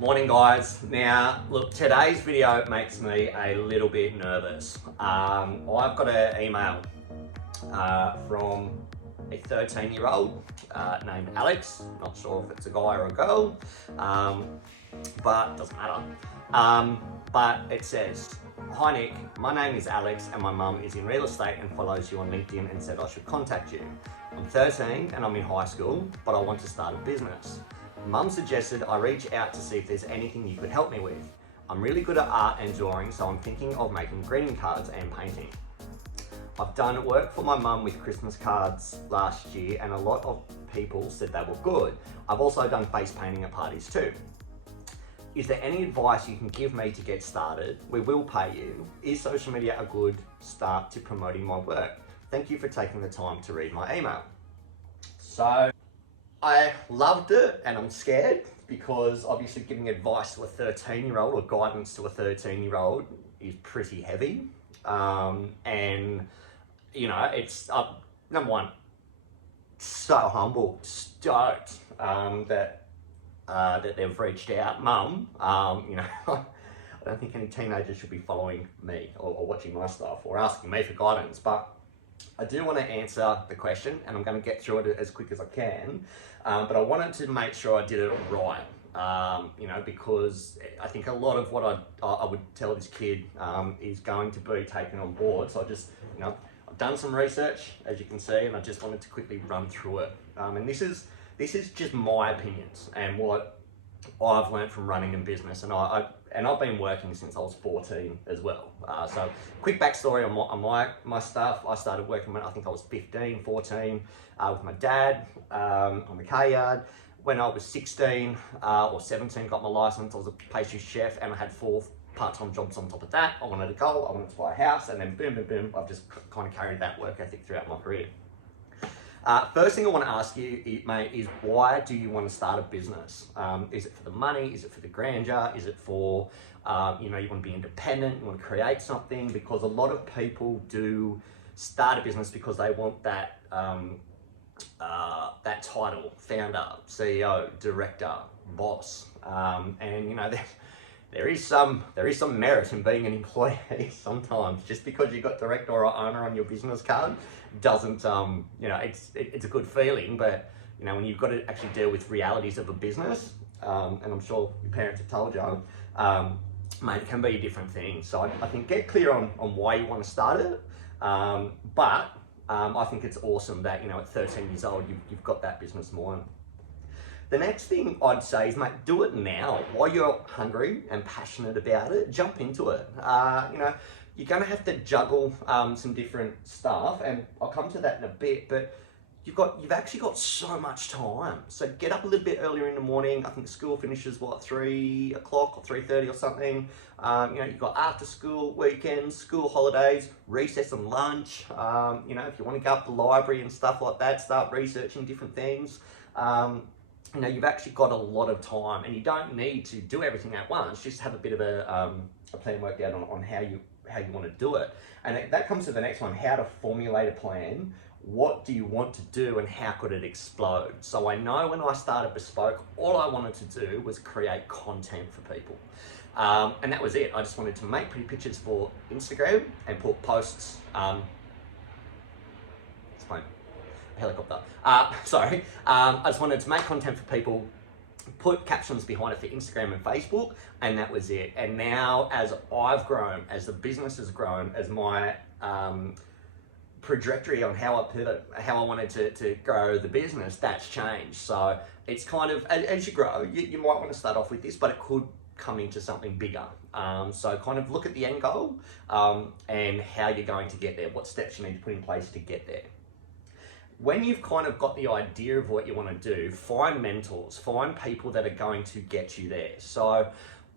Morning guys. Now look, today's video makes me a little bit nervous. I've got an email from a 13-year-old named Alex. Not sure if it's a guy or a girl, but doesn't matter. But it says, "Hi Nick, my name is Alex and my mum is in real estate and follows you on LinkedIn and said I should contact you. I'm 13 and I'm in high school, but I want to start a business. Mum suggested I reach out to see if there's anything you could help me with. I'm really good at art and drawing, so I'm thinking of making greeting cards and painting. I've done work for my mum with Christmas cards last year and a lot of people said they were good. I've also done face painting at parties too. Is there any advice you can give me to get started? We will pay you. Is social media a good start to promoting my work? Thank you for taking the time to read my email." So I loved it and I'm scared because obviously giving advice to a 13-year-old or guidance to a 13-year-old is pretty heavy. And you know, it's number one, so humble, stoked that they've reached out. Mum, you know, I don't think any teenagers should be following me or watching my stuff or asking me for guidance, but I do want to answer the question and I'm going to get through it as quick as I can, but I wanted to make sure I did it right, you know, because I think a lot of what I would tell this kid is going to be taken on board. So I just, you know, I've done some research, as you can see, and I just wanted to quickly run through it. And this is just my opinions and what I've learned from running a business, and I've been working since I was 14 as well. So quick backstory on my stuff. I started working when I think I was 15, 14 with my dad on the car yard. When I was 16 or 17, got my license. I was a pastry chef and I had 4 part-time jobs on top of that. I wanted to go, I wanted to buy a house, and then boom, boom, boom, I've just kind of carried that work ethic throughout my career. First thing I want to ask you, mate, is why do you want to start a business? Is it for the money? Is it for the grandeur? Is it for, you know, you want to be independent, you want to create something? Because a lot of people do start a business because they want that, that title, founder, CEO, director, boss. And you know, there is some merit in being an employee sometimes. Just because you got director or owner on your business card doesn't, you know, it's a good feeling, but you know, when you've got to actually deal with realities of a business, and I'm sure your parents have told you, mate, it can be a different thing. So I think get clear on why you want to start it, but I think it's awesome that, you know, at 13 years old, you've got that business mind. The next thing I'd say is, mate, do it now. While you're hungry and passionate about it, jump into it. You know, you're gonna have to juggle some different stuff, and I'll come to that in a bit, but you've actually got so much time. So get up a little bit earlier in the morning. I think school finishes, what, 3 o'clock or 3:30 or something. You know, you've got after school, weekends, school holidays, recess and lunch. You know, if you want to go up to the library and stuff like that, start researching different things. You know, you've actually got a lot of time, and you don't need to do everything at once. Just have a bit of a plan worked out on how you want to do it. And that comes to the next one, how to formulate a plan. What do you want to do and how could it explode? So I know when I started Bespoke, all I wanted to do was create content for people. And that was it. I just wanted to make pretty pictures for Instagram and put posts. It's fine. Helicopter. Sorry. I just wanted to make content for people, put captions behind it for Instagram and Facebook, and that was it. And now, as I've grown, as the business has grown, as my trajectory on how I wanted to grow the business, that's changed. So it's kind of, as you grow, you might want to start off with this, but it could come into something bigger. So kind of look at the end goal and how you're going to get there, what steps you need to put in place to get there. When you've kind of got the idea of what you want to do, find mentors, find people that are going to get you there. So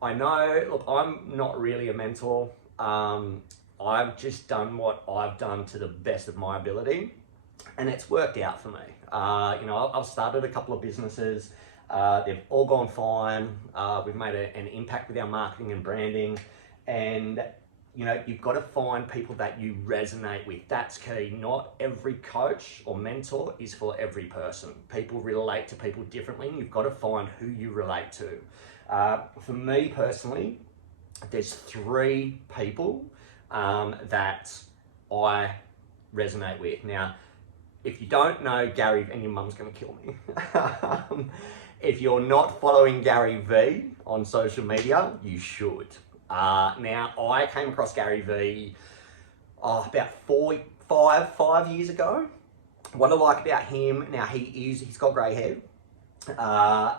I know, look, I'm not really a mentor. I've just done what I've done to the best of my ability, and it's worked out for me. You know, I've started a couple of businesses. They've all gone fine. We've made an impact with our marketing and branding, and you know, you've got to find people that you resonate with. That's key. Not every coach or mentor is for every person. People relate to people differently, and you've got to find who you relate to. For me personally, there's 3 people that I resonate with. Now, if you don't know Gary, and your mum's going to kill me, if you're not following Gary V on social media, you should. Now, I came across Gary V about 5 years ago. What I like about him, now he's got grey hair,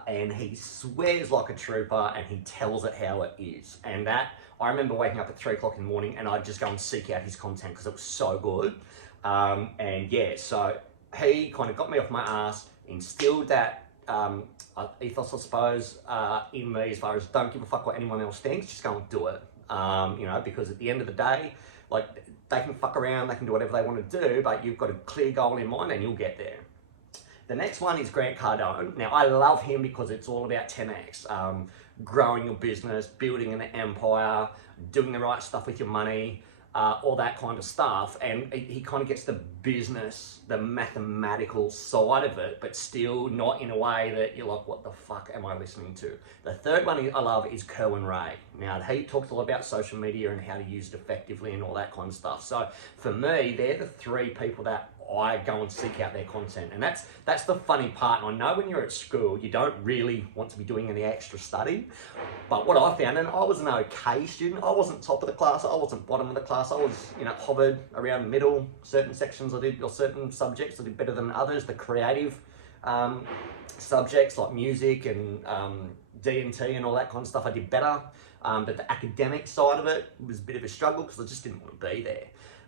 and he swears like a trooper, and he tells it how it is. And that, I remember waking up at 3 o'clock in the morning and I'd just go and seek out his content because it was so good. And yeah, so he kind of got me off my ass, instilled that ethos, I suppose, in me, as far as don't give a fuck what anyone else thinks, just go and do it. You know, because at the end of the day, like, they can fuck around, they can do whatever they want to do, but you've got a clear goal in mind and you'll get there. The next one is Cardone. Now, I love him because it's all about 10x, growing your business, building an empire, doing the right stuff with your money, all that kind of stuff. And he kind of gets the business, the mathematical side of it, but still not in a way that you're like, what the fuck am I listening to? The third one I love is Kieron Ray. Now, he talks a lot about social media and how to use it effectively and all that kind of stuff. So for me, they're the 3 people that I go and seek out their content. And that's the funny part. And I know when you're at school, you don't really want to be doing any extra study. But what I found, and I was an okay student, I wasn't top of the class, I wasn't bottom of the class, I was, you know, hovered around the middle. Certain sections I did, or certain subjects I did better than others. The creative subjects like music and D&T and all that kind of stuff, I did better. But the academic side of it was a bit of a struggle because I just didn't want to be there.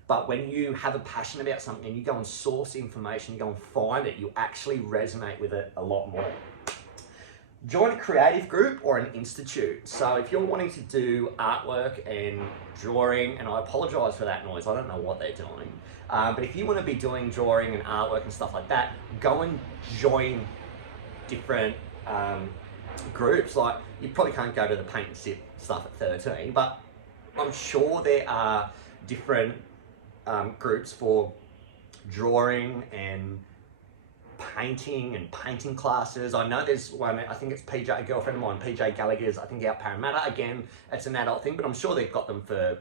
But when you have a passion about something and you go and source information, you go and find it, you actually resonate with it a lot more. Join a creative group or an institute. So if you're wanting to do artwork and drawing, and I apologize for that noise, I don't know what they're doing. But if you want to be doing drawing and artwork and stuff like that, go and join different groups. Like, you probably can't go to the paint and sip stuff at 13, but I'm sure there are different groups for drawing and painting classes. I know there's one, I think it's PJ, a girlfriend of mine, PJ Gallagher's, I think out Parramatta. Again, it's an adult thing, but I'm sure they've got them for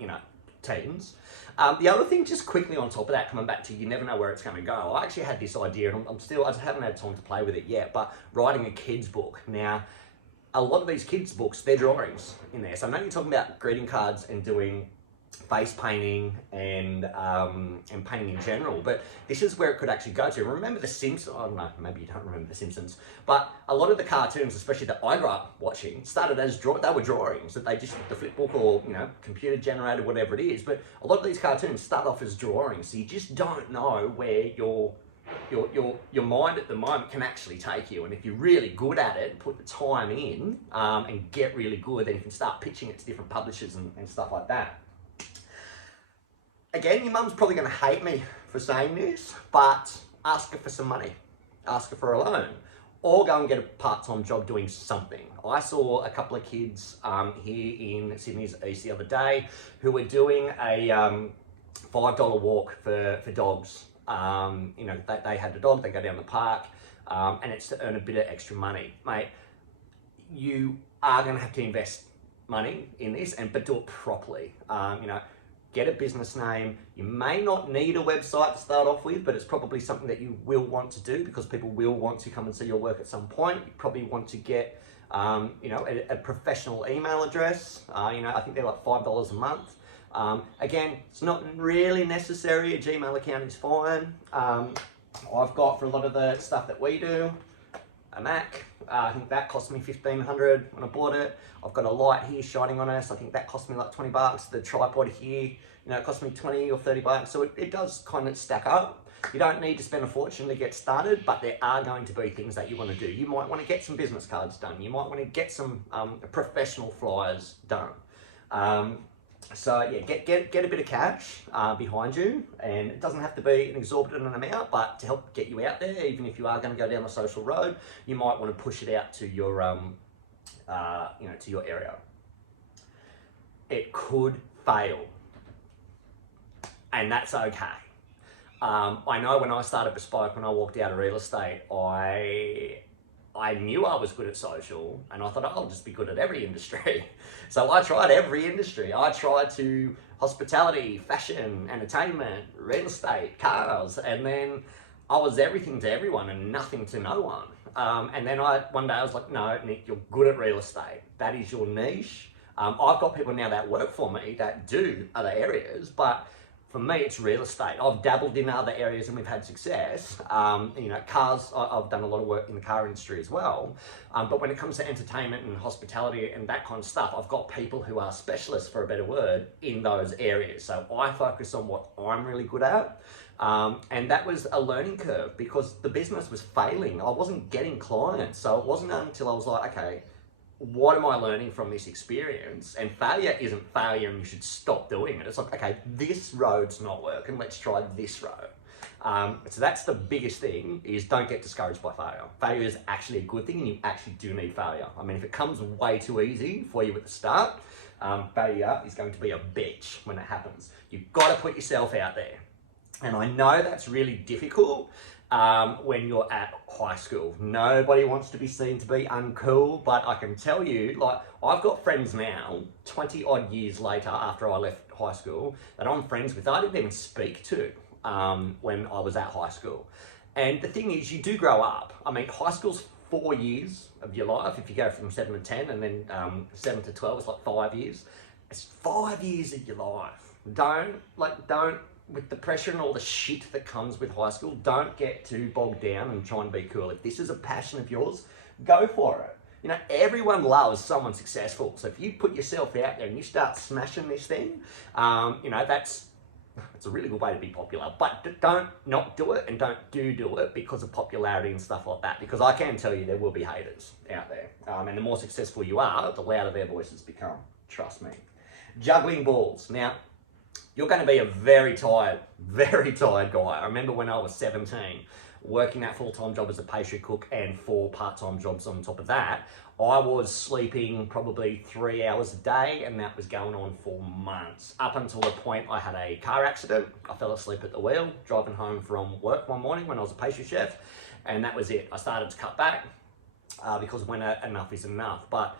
you know, teens. The other thing, just quickly on top of that, coming back to you never know where it's going to go. I actually had this idea, and I just haven't had time to play with it yet, but writing a kid's book. Now, a lot of these kids' books, they're drawings in there. So I know you're talking about greeting cards and doing face painting and painting in general, but this is where it could actually go to. Remember The Simpsons? I don't know, maybe you don't remember The Simpsons, but a lot of the cartoons, especially that I grew up watching, started as they were drawings that they just, the flip book or, you know, computer generated, whatever it is. But a lot of these cartoons start off as drawings, so you just don't know where your mind at the moment can actually take you. And if you're really good at it, put the time in and get really good, then you can start pitching it to different publishers and stuff like that. Again, your mum's probably going to hate me for saying this, but ask her for some money. Ask her for a loan. Or go and get a part-time job doing something. I saw a couple of kids here in Sydney's East the other day who were doing a $5 walk for dogs. You know, they had a dog, they go down the park, and it's to earn a bit of extra money. Mate, you are going to have to invest money in this, but do it properly. You know, get a business name. You may not need a website to start off with, but it's probably something that you will want to do because people will want to come and see your work at some point. You probably want to get, you know, a professional email address. You know, I think they're like $5 a month. Again, it's not really necessary. A Gmail account is fine. I've got, for a lot of the stuff that we do, a Mac. I think that cost me $1,500 when I bought it. I've got a light here shining on us. I think that cost me like $20. The tripod here, you know, it cost me 20 or $30. So it does kind of stack up. You don't need to spend a fortune to get started, but there are going to be things that you want to do. You might want to get some business cards done. You might want to get some professional flyers done. So yeah, get a bit of cash behind you, and it doesn't have to be an exorbitant amount, but to help get you out there, even if you are going to go down the social road, you might want to push it out to your, you know, to your area. it could fail, and that's okay. I know when I started Bespoke, when I walked out of real estate, I knew I was good at social, and I thought, oh, I'll just be good at every industry. So I tried every industry. I tried to hospitality, fashion, entertainment, real estate, cars, and then I was everything to everyone and nothing to no one. And then one day I was like, no, Nick, you're good at real estate. That is your niche. I've got people now that work for me that do other areas, but for me, it's real estate. I've dabbled in other areas and we've had success. You know, cars, I've done a lot of work in the car industry as well. But when it comes to entertainment and hospitality and that kind of stuff, I've got people who are specialists, for a better word, in those areas. So I focus on what I'm really good at. And that was a learning curve because the business was failing. I wasn't getting clients. So it wasn't until I was like, okay, what am I learning from this experience? And failure isn't failure and you should stop doing it. It's like, okay, this road's not working, let's try this road. So that's the biggest thing, is don't get discouraged by failure. Failure is actually a good thing and you actually do need failure. I mean, if it comes way too easy for you at the start, failure is going to be a bitch when it happens. You've got to put yourself out there. And I know that's really difficult when you're at high school. Nobody wants to be seen to be uncool, but I can tell you, like, I've got friends now, 20 odd years later after I left high school, that I'm friends with, I didn't even speak to when I was at high school. And the thing is, you do grow up. I mean, high school's 4 years of your life. If you go from 7 to 10 and then 7 to 12, it's like 5 years. It's 5 years of your life. Don't, with the pressure and all the shit that comes with high school, don't get too bogged down and try and be cool. If this is a passion of yours, go for it. You know, everyone loves someone successful. So if you put yourself out there and you start smashing this thing, you know, it's a really good way to be popular. But don't not do it, and don't do it because of popularity and stuff like that. Because I can tell you there will be haters out there. And the more successful you are, the louder their voices become. Trust me. Juggling balls. Now, you're going to be a very tired guy. I remember when I was 17, working that full-time job as a pastry cook and 4 part-time jobs on top of that, I was sleeping probably 3 hours a day, and that was going on for months. Up until the point I had a car accident. I fell asleep at the wheel, driving home from work one morning when I was a pastry chef, and that was it. I started to cut back because when enough is enough. But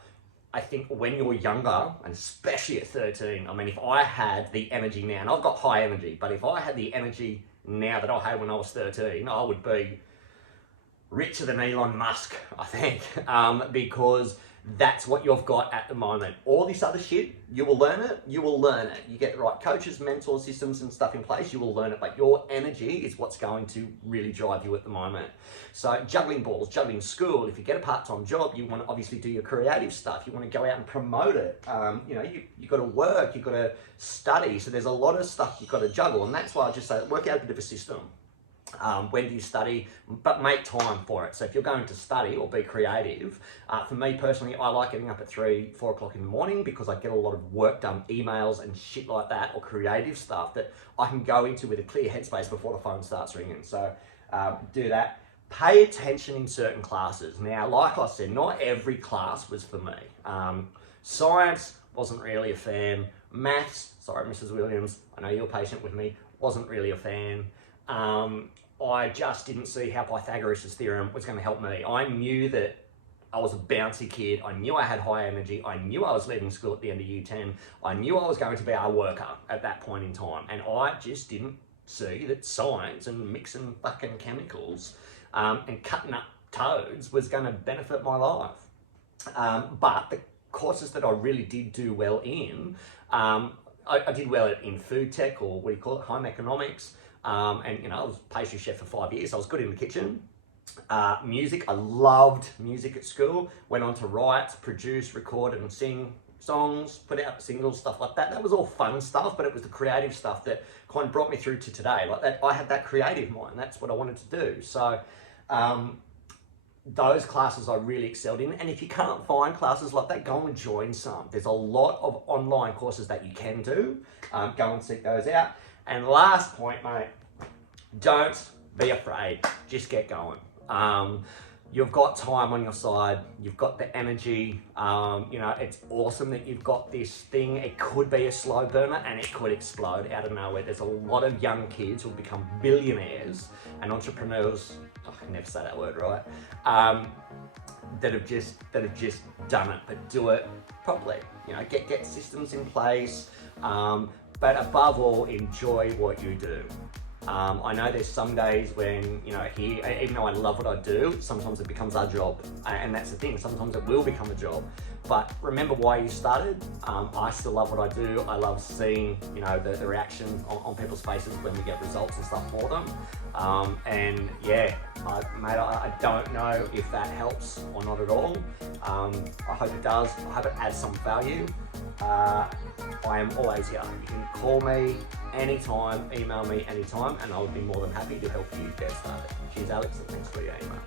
I think when you're younger, and especially at 13, I mean, if I had the energy now, and I've got high energy, but if I had the energy now that I had when I was 13, I would be richer than Elon Musk, I think, because that's what you've got at the moment. All this other shit, you will learn it. You get the right coaches, mentors, systems and stuff in place, you will learn it, but your energy is what's going to really drive you at the moment. So juggling balls, juggling school, if you get a part-time job, you want to obviously do your creative stuff. You want to go out and promote it. You know, you've got to work, you've got to study. So there's a lot of stuff you've got to juggle. And that's why I just say, work out a bit of a system. When do you study, but make time for it. So if you're going to study or be creative, for me personally, I like getting up at 3, 4 o'clock in the morning because I get a lot of work done, emails and shit like that, or creative stuff that I can go into with a clear headspace before the phone starts ringing. So do that. Pay attention in certain classes. Now, like I said, not every class was for me. Science, wasn't really a fan. Maths, sorry, Mrs. Williams, I know you're patient with me, wasn't really a fan. I just didn't see how Pythagoras' theorem was going to help me. I knew that I was a bouncy kid. I knew I had high energy. I knew I was leaving school at the end of year 10. I knew I was going to be a worker at that point in time. And I just didn't see that science and mixing fucking chemicals and cutting up toads was going to benefit my life. But the courses that I really did do well in, I did well in food tech, or what do you call it, home economics. And you know, I was a pastry chef for 5 years, so I was good in the kitchen. Music, I loved music at school. Went on to write, produce, record and sing songs, put out singles, stuff like that. That was all fun stuff, but it was the creative stuff that kind of brought me through to today. Like that, I had that creative mind, that's what I wanted to do. So those classes I really excelled in. And if you can't find classes like that, go and join some. There's a lot of online courses that you can do. Go and seek those out. And last point, mate, don't be afraid. Just get going. you've got time on your side, you've got the energy, you know, it's awesome that you've got this thing. It could be a slow burner and it could explode out of nowhere. There's a lot of young kids who become billionaires and entrepreneurs, I can never say that word right, that have just done it, but do it properly. You know, get systems in place, but above all, enjoy what you do. I know there's some days when, you know, here, even though I love what I do, sometimes it becomes our job. And that's the thing, sometimes it will become a job. But remember why you started. I still love what I do. I love seeing, you know, the reaction on people's faces when we get results and stuff for them. And yeah, mate, I don't know if that helps or not at all. I hope it does. I hope it adds some value. I am always here. You can call me anytime, email me anytime, and I would be more than happy to help you get started. Cheers, Alex, and thanks for your email.